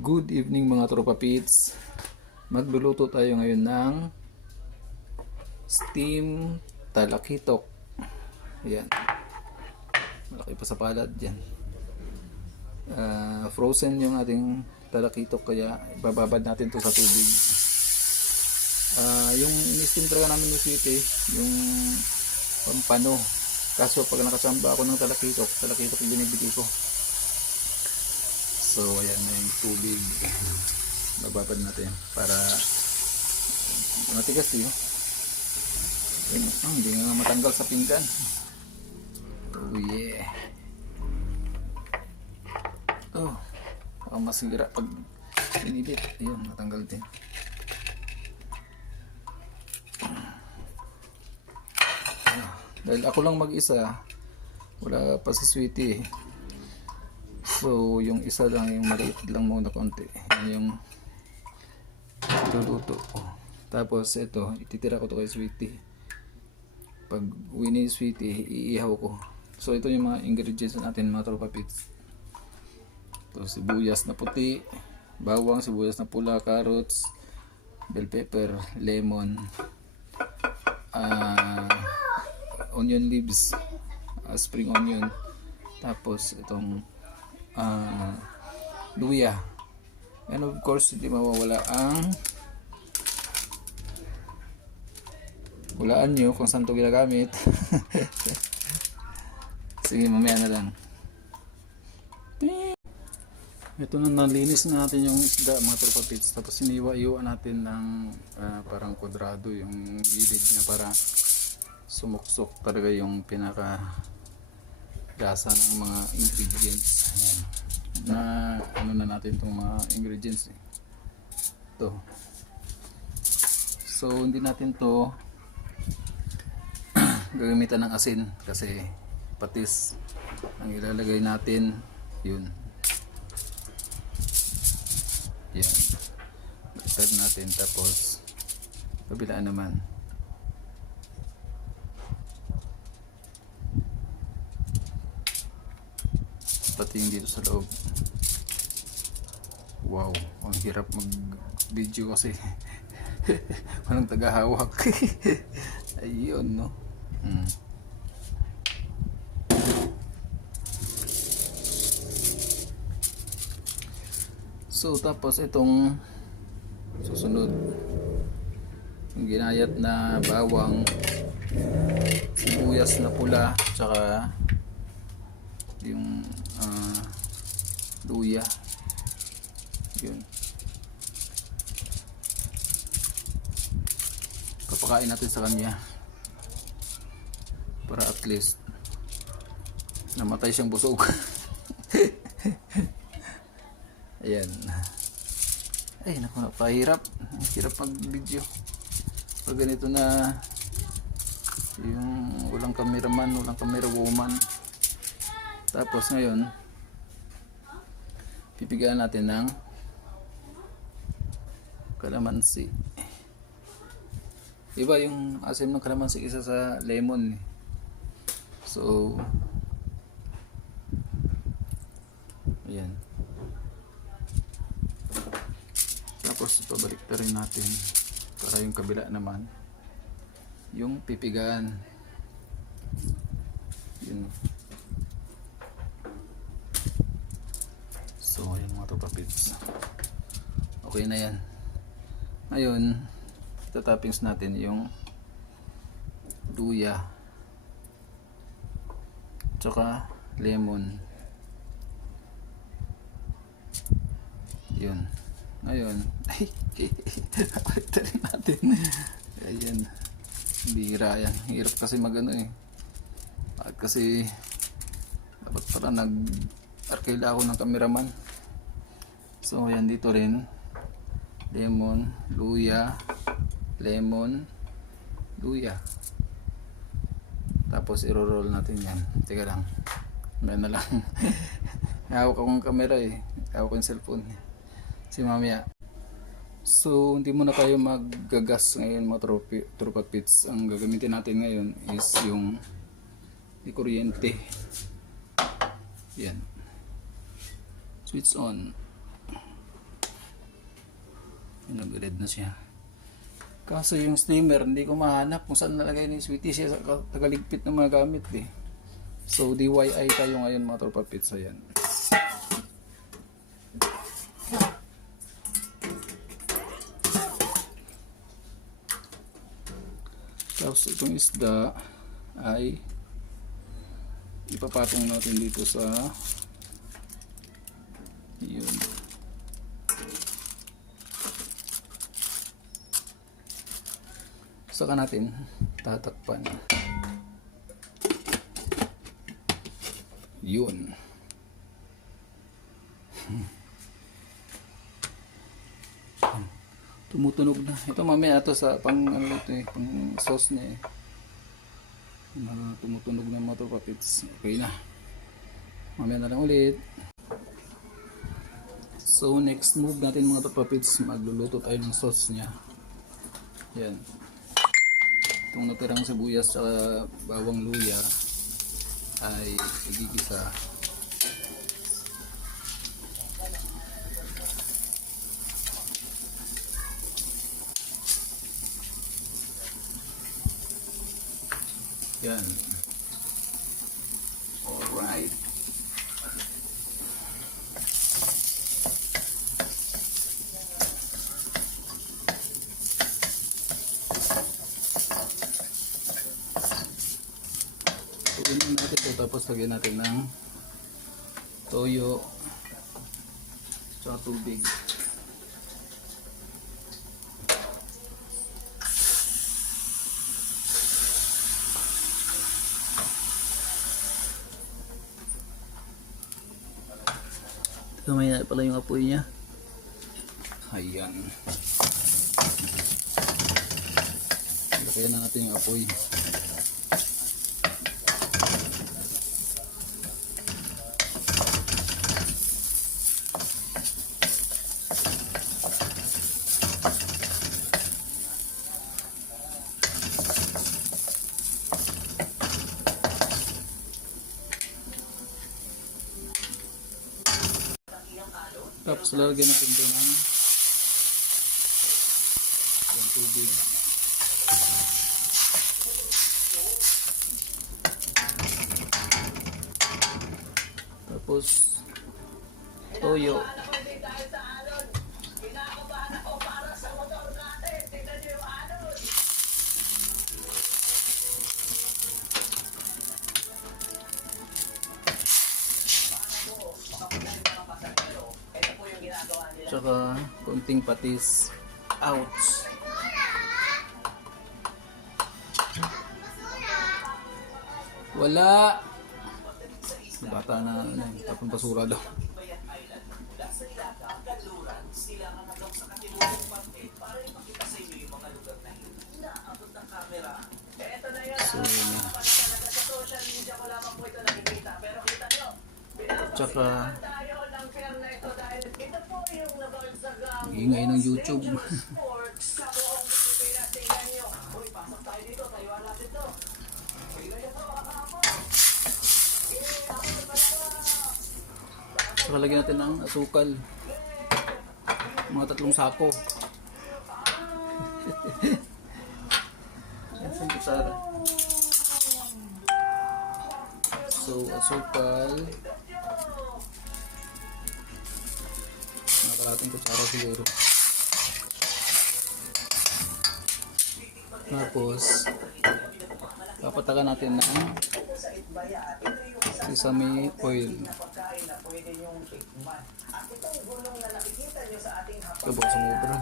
Good evening mga tropa pits. Magluluto tayo ngayon ng steam talakitok. Ayan. Malaki pa sa palad yan. Frozen yung ating talakitok kaya bababad natin to sa tubig. Yung in-steam talaga namin ni Sweetie, yung pampano. Kaso pag nakasamba ako ng talakitok yung binibili ko. So ayan na yung tubig. Bababad natin para matigas yun. Hindi nga matanggal sa pinggan. Oh yeah. Oh, ang masira pag inibit. Ayun, matanggal din. Dahil ako lang mag-isa, wala pa si Sweetie. So, yung isa lang, yung maliit lang muna konti. Yan yung luluto. Tapos, ito, ititira ko to kay Sweetie. Pag uwi ni Sweetie, iihaw ko. So, ito yung mga ingredients natin, mga tropa pits. Ito, sibuyas na puti, bawang, sibuyas na pula, carrots, bell pepper, lemon, onion leaves, spring onion. Tapos, itong luya. And of course hindi mawawala ang hulaan nyo kung saan ito ginagamit. Sige, mamaya na lang. Ito na, nalinis na natin yung isda mga tropa pits. Tapos siniwa-iwa natin ng parang kwadrado yung gilid niya para sumuksok talaga yung pinaka gasa ng mga ingredients. Ayan. Na ano na natin itong mga ingredients ito. So hindi natin to gagamitan ng asin kasi patis ang ilalagay natin. Yun, yan, baliktad natin. Tapos kabilaan naman. Pati yung dito sa loob. Wow, ang hirap mag video kasi walang tagahawak. Ayun, no. So tapos itong susunod, yung ginayat na bawang, sibuyas na pula, tsaka yung luya. Yun, papakain natin sa kanya para at least namatay siyang busog. Ayan. Ay naku, napahirap. Ang hirap mag video pag ganito na yung walang cameraman, walang camera woman. Tapos ngayon pipigaan natin ng kalamansi. Iba yung asim ng kalamansi isa sa lemon. So ayan. Tapos pabalik na rin natin para yung kabila naman yung pipigaan. Yun. So ayan mga tropa pits, okay na yan. Ngayon tatappings natin yung luya tsaka lemon. Yun. Ngayon ay balik rin natin. Ayan, bira yan. Hirap kasi magano kasi dapat pala arkila ako ng cameraman. So ayan, dito rin lemon, luya, lemon, luya. Tapos iro-roll natin yan. Teka lang, may na lang. Hawak akong camera hawak ko yung cellphone si mamaya. So hindi muna tayo maggagas ngayon mga tropa pits. Ang gagamitin natin ngayon is yung di kuryente. Yan, switch on. Nag-red na siya. Kaso yung steamer, hindi ko mahanap kung saan nalagay ni Sweetie siya sa tagaligpit ng mga gamit eh. So DIY tayo ngayon mga tropa pizza yan. Tapos itong isda ay ipapatong natin dito sa yun. Saka natin tatakpan. Yun. Tumutunog na. Ito mamaya ito sa pang ano ito eh, pang sauce niya eh. Tumutunog na mga tropa pits. Okay na. Mamaya na lang ulit. So next move natin mga tropa pits, magluluto tayo ng sauce niya. Yan. Itong natirang sibuyas sa bawang luya ay igigisa. Yan. Alright. Tukunin natin ito tapos lagyan natin ng toyo sa tubig. Kamay na pala yung apoy niya. Ayan. Lagyan na natin yung apoy. Tapos lalagyan natin ito ng yung tubig. Tapos toyo. Tsaka konting patis. Ouch! Wala! Bata na tapon basura daw. So, tsaka ingay ng YouTube. Saka lagyan natin ng asukal. Mga 3 sako. Yan kutsara. So, asukal. Kalating kutsara siguro. Tapos papatakan natin ng sesame oil. Ito ba sumubra?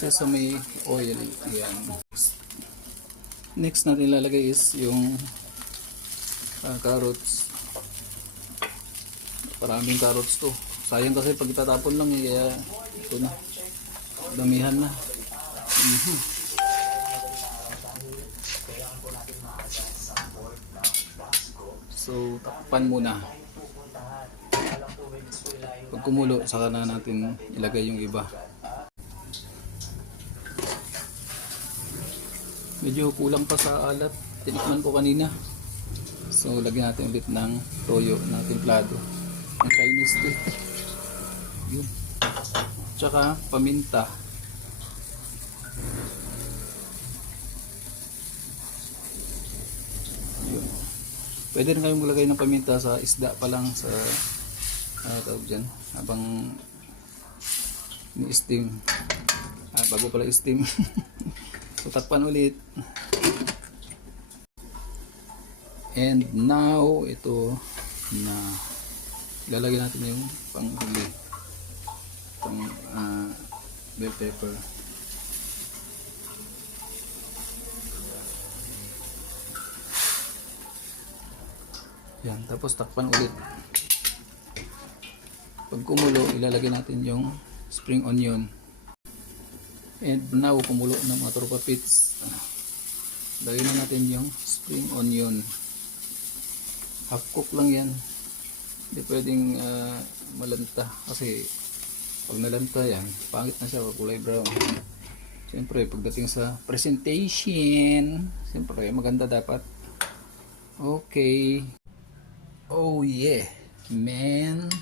Sesame oil. Yan. Next natin ilalagay is yung carrots. Maraming carrots to. Sayang kasi pag itatapon lang eh, kaya ito na. Damihan na. So, takpan muna. Pag kumulo, saka na natin ilagay yung iba. Medyo kulang pa sa alat. Tinikman ko kanina. So, lagyan natin ulit ng toyo na templado. Ang Chinese to. Yun. Tsaka paminta. Yun. Pwede rin kayong maglagay ng paminta sa isda pa lang sa tawag dyan. Habang ni-steam. Bago pala steam. So takpan ulit. And now ito na ilalagay natin yung panghuli. Itong bell pepper. Yan, tapos takpan ulit. Pag kumulo, ilalagay natin yung spring onion. And now, kumulo ng mga tropa pits. Lagyan na natin yung spring onion. Half cook lang yan. Hindi pwedeng malanta. Kasi pag nalanta yan, pangit na siya, kulay brown. Siyempre, pagdating sa presentation, siyempre, maganda dapat. Okay. Oh yeah, man.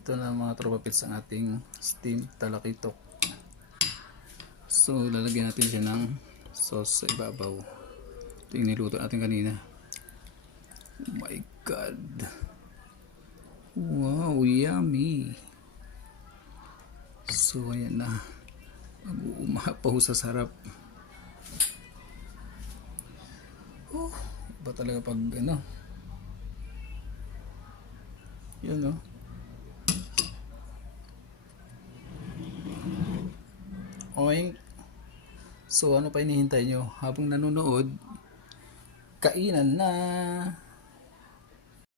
Ito na mga tropa pits ang ating steamed talakitok. So, lalagyan natin siya ng sauce sa ibabaw. Ito yung niluto natin kanina. Oh my God. Wow, yummy. So, ayan na. Mag-uumapaw sa sarap. Oh, iba talaga pag ano. Yun, no? Oink. So ano pa hinihintay nyo? Habang nanonood, kainan na!